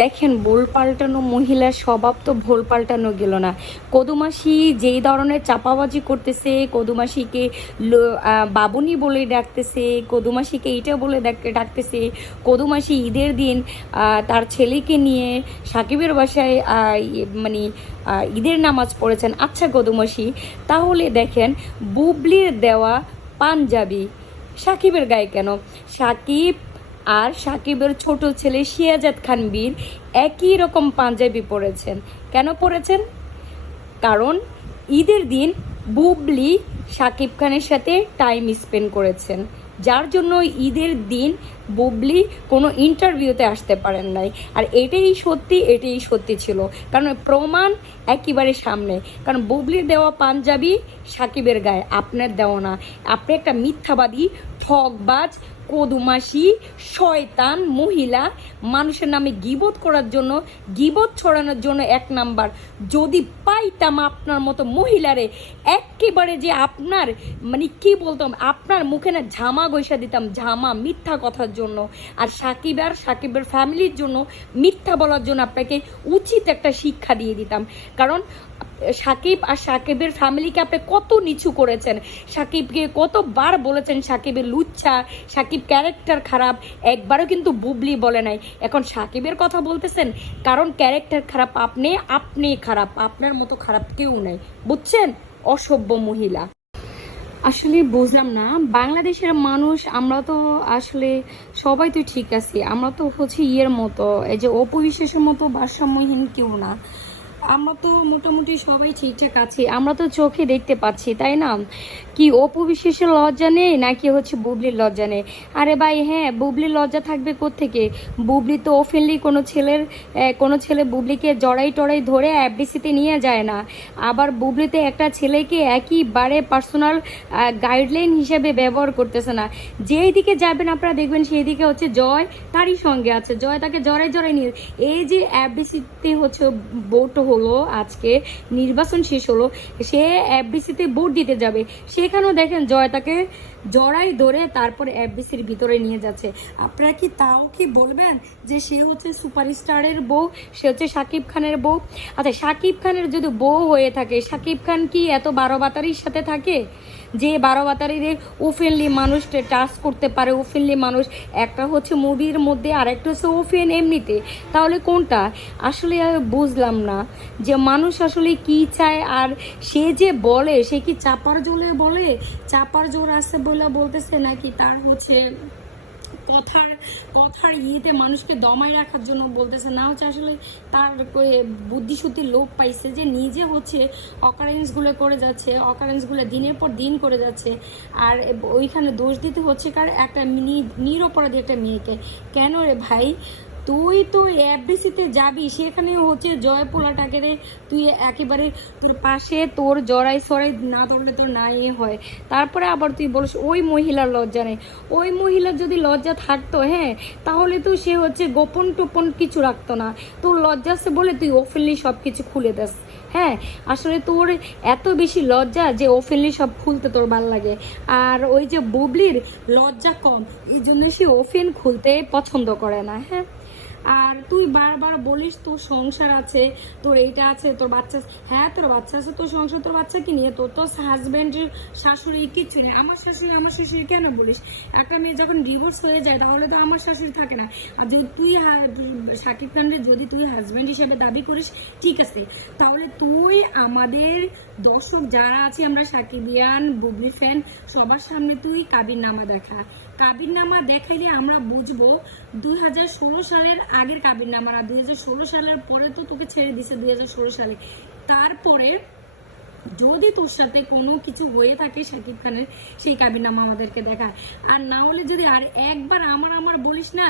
দেখেন, ভুল পাল্টানো মহিলার স্বভাব তো ভুল পাল্টানো গেল না। কদুমাসি যেই ধরনের চাপাবাজি করতেছে, কদুমাসিকে বাবুনি বলে ডাকতেছে, কদুমাসিকে এইটা বলে ডাকতেছে। কদুমাসি ঈদের দিন তার ছেলেকে নিয়ে সাকিবের বাসায় মানে ঈদের নামাজ পড়েছেন। আচ্ছা কদুমাসি, তাহলে দেখেন বুবলির দেওয়া পাঞ্জাবি সাকিবের গায়ে কেন? সাকিব আর সাকিবের ছোট ছেলে শিয়াজাত খান বীর একই রকম পাঞ্জাবি পরেছেন। কেন পরেছেন? কারণ ঈদের দিন বুবলি সাকিব খানের সাথে টাইম স্পেন্ড করেছেন, যার জন্য ঈদের দিন বুবলি কোনো ইন্টারভিউতে আসতে পারেন নাই। আর এটাই সত্যি ছিল, কারণ প্রমাণ একেবারে সামনে। কারণ বুবলির দেওয়া পাঞ্জাবি সাকিবের গায়ে, আপনার দেওয়া না। আপনি একটা মিথ্যাবাদী, ঠকবাজ, কদুমাসি, শয়তান মহিলা। মানুষের নামে গীবত করার জন্য, গীবত ছড়ানোর জন্য এক নাম্বার। যদি পাইতাম আপনার মতো মহিলারে, একেবারে যে আপনার মানে কি বলতাম, আপনার মুখে না ঝামা গৈসা দিতাম, ঝামা, মিথ্যা কথার জন্য। আর সাকিবের ফ্যামিলির জন্য মিথ্যা বলার জন্য আপনাকে উচিত একটা শিক্ষা দিয়ে দিতাম। কারণ সাকিব আর সাকিবের ফ্যামিলিকে আপনি কত নিচু করেছেন, সাকিবকে কতবার বলেছেন সাকিবের লুচ্ছা, সাকিব ক্যারেক্টার খারাপ। একবারও কিন্তু বুবলি বলে নাই। এখন সাকিবের কথা বলতেছেন, কারণ ক্যারেক্টার খারাপ আপনি খারাপ, আপনার মতো খারাপ কেউ নাই, বুঝছেন? অসভ্য মহিলা। আসলে বুঝলাম না, বাংলাদেশের মানুষ আমরা তো আসলে সবাই তো ঠিক আছি, আমরা তো হচ্ছে ইয়ের মতো, এই যে অপবিশ্বাসের মতো ভারসাম্যহীন কেউ না। আমরা তো মোটামুটি সবাই ঠিকঠাক আছি, আমরা তো চোখে দেখতে পাচ্ছি, তাই না? কি অপবিশ্বাসের লজ্জা নেই নাকি হচ্ছে বুবলির লজ্জা নেই? আরে ভাই হ্যাঁ, বুবলির লজ্জা থাকবে কোত্থেকে? বুবলি তো ওপেনলি কোনো ছেলে বুবলিকে জড়াই টড়াই ধরে এফডিসিতে নিয়ে যায় না। আবার বুবলিতে একটা ছেলেকে একইবারে পার্সোনাল গাইডলাইন হিসেবে ব্যবহার করতেছে না। যেই দিকে যাবেন আপনারা দেখবেন সেই দিকে হচ্ছে জয় তারই সঙ্গে আছে, জয় তাকে জড়াই নিয়ে। এই যে এফডিসিতে হচ্ছে ভোট হলো, আজকে নির্বাচন শেষ হলো, সে এফডিসিতে ভোট দিতে যাবে, সেখানেও দেখেন জয় তাকে জড়াই ধরে তারপর এফডিসির ভিতরে নিয়ে যাচ্ছে। আপনারা কি তাও কি বলবেন যে সে হচ্ছে সুপারস্টারের বউ, সে হচ্ছে সাকিব খানের বউ? আচ্ছা, সাকিব খানের যদি বউ হয়ে থাকে, সাকিব খান কি এত বারোবাতারির সাথে থাকে যে বারোবাতারির ওপেনলি মানুষ টাচ করতে পারে? ওপেনলি মানুষ, একটা হচ্ছে মুভির মধ্যে আর একটা হচ্ছে ওপেন এমনিতে, তাহলে কোনটা? আসলে বুঝলাম না যে মানুষ আসলে কি চায়। আর সে যে বলে, সে কি চাপার জোরে বলে, চাপার জোর আছে বলে বলতেছে, নাকি তার হচ্ছে কথার কথার ইয়েতে মানুষকে দমায় রাখার জন্য বলতেছে, না হচ্ছে আসলে তার বুদ্ধিশুদ্ধি লোপ পাইছে, যে নিজে হচ্ছে অকারেন্সগুলো করে যাচ্ছে, অকারেন্সগুলো দিনের পর দিন করে যাচ্ছে। আর ওইখানে দোষ দিতে হচ্ছে কার? একটা নিরপরাধী একটা মেয়েকে। কেন রে ভাই? তুই তো এফডিসিতে যাবি, সেখানে হচ্ছে জয় পোলাটাকে রে তুই একেবারে তোর পাশে, তোর জড়াই সরাই না ধরলে তোর না এ হয়। তারপরে আবার তুই বলিস ওই মহিলার লজ্জা নেই। ওই মহিলার যদি লজ্জা থাকতো, হ্যাঁ, তাহলে তো সে হচ্ছে গোপন টোপন কিছু রাখতো না। তোর লজ্জা আছে বলে তুই ওপেনলি সব কিছু খুলে দিস। হ্যাঁ, আসলে তোর এত বেশি লজ্জা যে ওপেনলি সব খুলতে তোর ভাল লাগে। আর ওই যে বুবলির লজ্জা কম, এই জন্য সে ওপেন খুলতে পছন্দ করে না। হ্যাঁ, আর তুই বারবার বলিস তোর সংসার আছে, তোর এইটা আছে, তোর বাচ্চা। হ্যাঁ, তোর বাচ্চা আছে, তোর সংসার, তোর বাচ্চাকে নিয়ে তোর তো হাজব্যান্ডের শাশুড়ি কিচ্ছু নেই। আমার শাশুড়ি কেন বলিস? একটা মেয়ে যখন ডিভোর্স হয়ে যায় তাহলে তো আমার শাশুড়ি থাকে না। আর যদি তুই শাকিব খানকে যদি তুই হাজব্যান্ড হিসেবে দাবি করিস, ঠিক আছে, তাহলে তুই আমাদের দর্শক যারা আছি আমরা সাকিবিয়ান বুবলি ফ্যান, সবার সামনে তুই কাবিরনামা দেখা। কাবিরনামা দেখাইলে আমরা বুঝবো 2016 সালের আগের কাবিরনামা, 2016 সালের পরে তো তোকে ছেড়ে দিছে 2016 সালে। তারপরে যদি তোর সাথে কোনো কিছু হয়ে থাকে শাকিব খানের, সেই কাবিরনামা আমাদেরকে দেখায়। আর না হলে যদি আর একবার আমার বলিস না,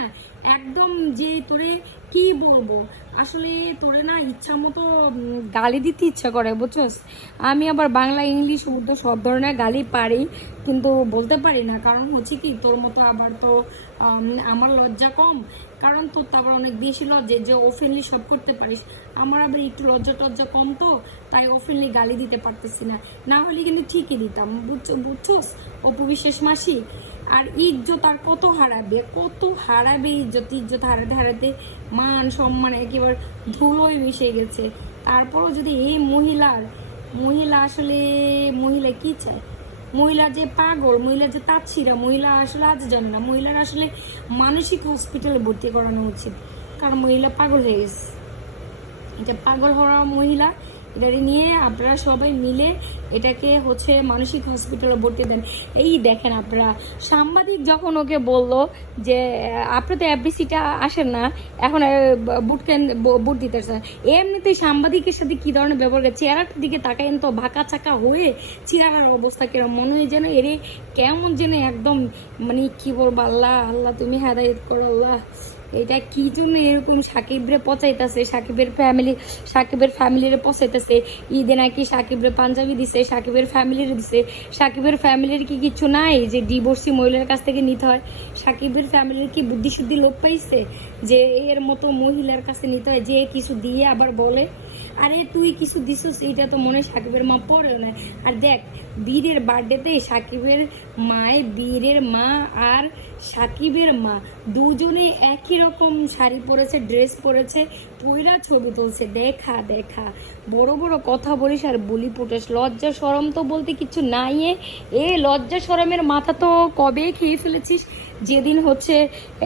একদম যে তোরে কি বলবো, আসলে তোরে না ইচ্ছা মতো গালি দিতে ইচ্ছা করে, বুঝছস? আমি আবার বাংলা ইংলিশ উর্দু সব ধরনের গালি পারি, কিন্তু বলতে পারি না। কারণ হচ্ছে কি, তোর মতো আবার তো আমার লজ্জা কম, কারণ তোর তো আবার অনেক বেশি লজ্জা যে ওপেনলি সব করতে পারিস। আমার আবার একটু লজ্জা টজ্জা কম, তো তাই ওপেনলি গালি দিতে পারতেছি না, না হলে কিন্তু ঠিকই দিতাম, বুঝছোস অপবিশ্বাস মাসি? আর ইজ্জত আর কত হারাবে ইজ্জত হারাতে হারাতে মান সম্মান একেবারে ধুলোয় মিশে গেছে। তারপরও যদি এই মহিলা আসলে মহিলা কি চায়, মহিলা যে পাগল, মহিলা যে তাচ্ছিরা, মহিলা আসলে আজ জানে না মহিলার আসলে মানসিক হসপিটালে ভর্তি করানো উচিত, কারণ মহিলা পাগল হয়ে গেছে। এটা পাগল হওয়া মহিলা, এটাকে নিয়ে আপনারা সবাই মিলে এটাকে হচ্ছে মানসিক হসপিটালে ভর্তি দেন। এই দেখেন আপনারা, সাংবাদিক যখন ওকে বললো যে আপনি তো এফডিসিটা আসেন না, এখন বুট দিতেছেন, এমনিতেই সাংবাদিকের সাথে কি ধরনের ব্যবহার করে, চেহারাটার দিকে তাকাইন তো, ভাকা চাকা হয়ে চেহারার অবস্থা কিরকম, মনে হয় যেন এরে কেমন যেন একদম মানে কি বলবো, আল্লাহ আল্লাহ তুমি হেদায়েত করো আল্লাহ। এটা কি জন্য এরকম সাকিবরে পচাইতেছে, সাকিবের ফ্যামিলিরে পচাইতেছে। ঈদে নাকি সাকিবরে পাঞ্জাবি দিছে, সাকিবের ফ্যামিলির দিছে। সাকিবের ফ্যামিলির কি কিছু নাই যে ডিভোর্সি মহিলার কাছ থেকে নিতে হয়? সাকিবের ফ্যামিলির কি বুদ্ধি শুদ্ধি লোপ পাইছে যে এর মতো মহিলার কাছে নিতে হয়, যে কিছু দিয়ে আবার বলে আরে তুই কিছু দিছিস, এটা তো মনে হয় সাকিবের মা পড়েও না। আর দেখ, বীরের বার্থডেতে সাকিবের বীরের মা আর সাকিবের মা দুজনে একই রকম শাড়ি পরেছে, ড্রেস পরেছে, পুরা ছবি তুলছে। দেখা বড় বড় কথা বলিস আর বলি ফুটাস, লজ্জা শরম তো বলতে কিছু নাই। এ লজ্জা শরমের মাথা তো কবে খেয়ে ফেলেছিস, যেদিন হচ্ছে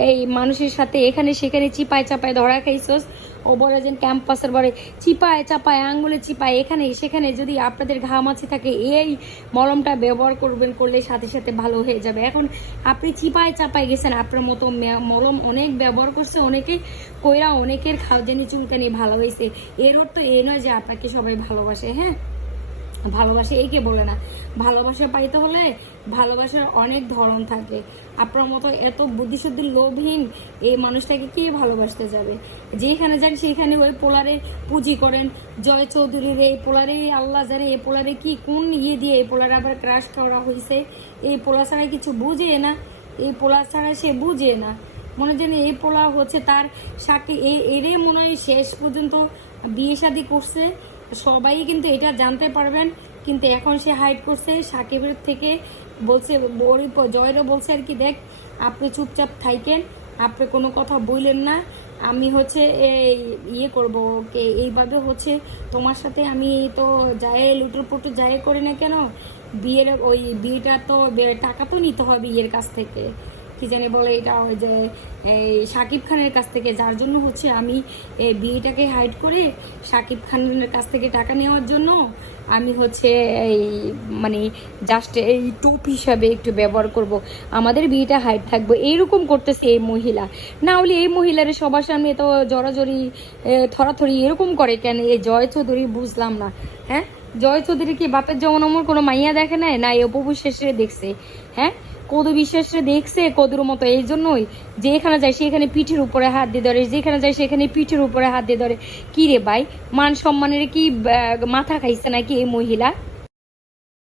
এই মানুষের সাথে এখানে সেখানে চিপায় চাপায় ধরা খাইছস। ও বলে যে ক্যাম্পাসের বলে চিপায় চাপায় আঙ্গুলে চিপায় এখানে সেখানে, যদি আপনাদের ঘামাচি থাকে এই মলমটা ব্যবহার করলে সাথে সাথে ভালো হয়ে যাবে। এখন আপনি চিপায় চাপায় গেছেন, আপনার মতো মলম অনেক ব্যবহার করছে অনেকে, কইরা অনেকের খাওয়াজানি চুলকানি ভালো হয়েছে। এর অর্থ এই নয় যে আপনাকে সবাই ভালোবাসে। হ্যাঁ, ভালোবাসা এইকে বলে না। ভালোবাসা পাইতে হলে ভালোবাসার অনেক ধরন থাকে। আপনার মতো এত বুদ্ধিশুদ্ধি লোভহীন এই মানুষটাকে কে ভালোবাসতে যাবে? যেখানে যান সেখানে ওই পোলারে পুঁজি করেন। জয় চৌধুরীর এই পোলারে আল্লাহ জানে, এই পোলারে কি কোন দিয়ে এই পোলারে আবার ক্রাশ করা হয়েছে। এই পোলা ছাড়া কিছু বুঝে না, এই পোলা ছাড়া সে বুঝে না। মনে যেন এই পোলা হচ্ছে তার সাথে এরে মনে হয় শেষ পর্যন্ত বিয়ে শাদী করছে। সবাই কিন্তু এটা জানতে পারবেন, কিন্তু এখন সে হাইড করছে সাকিবের থেকে। বলছে জয়েরও বলছে আর কি, দেখ আপনি চুপচাপ থাকেন, আপনি কোনো কথা বললেন না, আমি হচ্ছে ইয়ে করবো ওকে এইভাবে হচ্ছে তোমার সাথে আমি তো যাই লুটুর পুটু যাই করি না কেন, বিয়েটা তো টাকা তো নিতে হবে বিয়ের কাছ থেকে, কি জানি বলে এটা, ওই যে শাকিব খানের কাছ থেকে, যার জন্য হচ্ছে আমি এই বিয়েটাকে হাইড করে শাকিব খানের কাছ থেকে টাকা নেওয়ার জন্য আমি হচ্ছে এই মানে জাস্ট এই টুপ হিসাবে একটু ব্যবহার করব, আমাদের বিয়েটা হাইড থাকবো, এইরকম করতেছে এই মহিলা। না হলে এই মহিলার সবার সামনে তো জড়াজড়ি থরাথরি এরকম করে কেন এই জয় চৌধুরী? বুঝলাম না। হ্যাঁ, জয় চৌধুরী কি বাপের যেমন আমার কোনো মাইয়া দেখে নেয় না, এই অপবিশ্বাসে দেখছে? হ্যাঁ, কদু বিশ্বাসে দেখছে কদুর মতো, এই জন্যই যেখানে যায় সেখানে পিঠের উপরে হাত দিয়ে ধরে, যেখানে যায় সেখানে পিঠের উপরে হাত দিয়ে ধরে। কি রে ভাই, মান সম্মানের কি মাথা খাইছে নাকি এই মহিলা?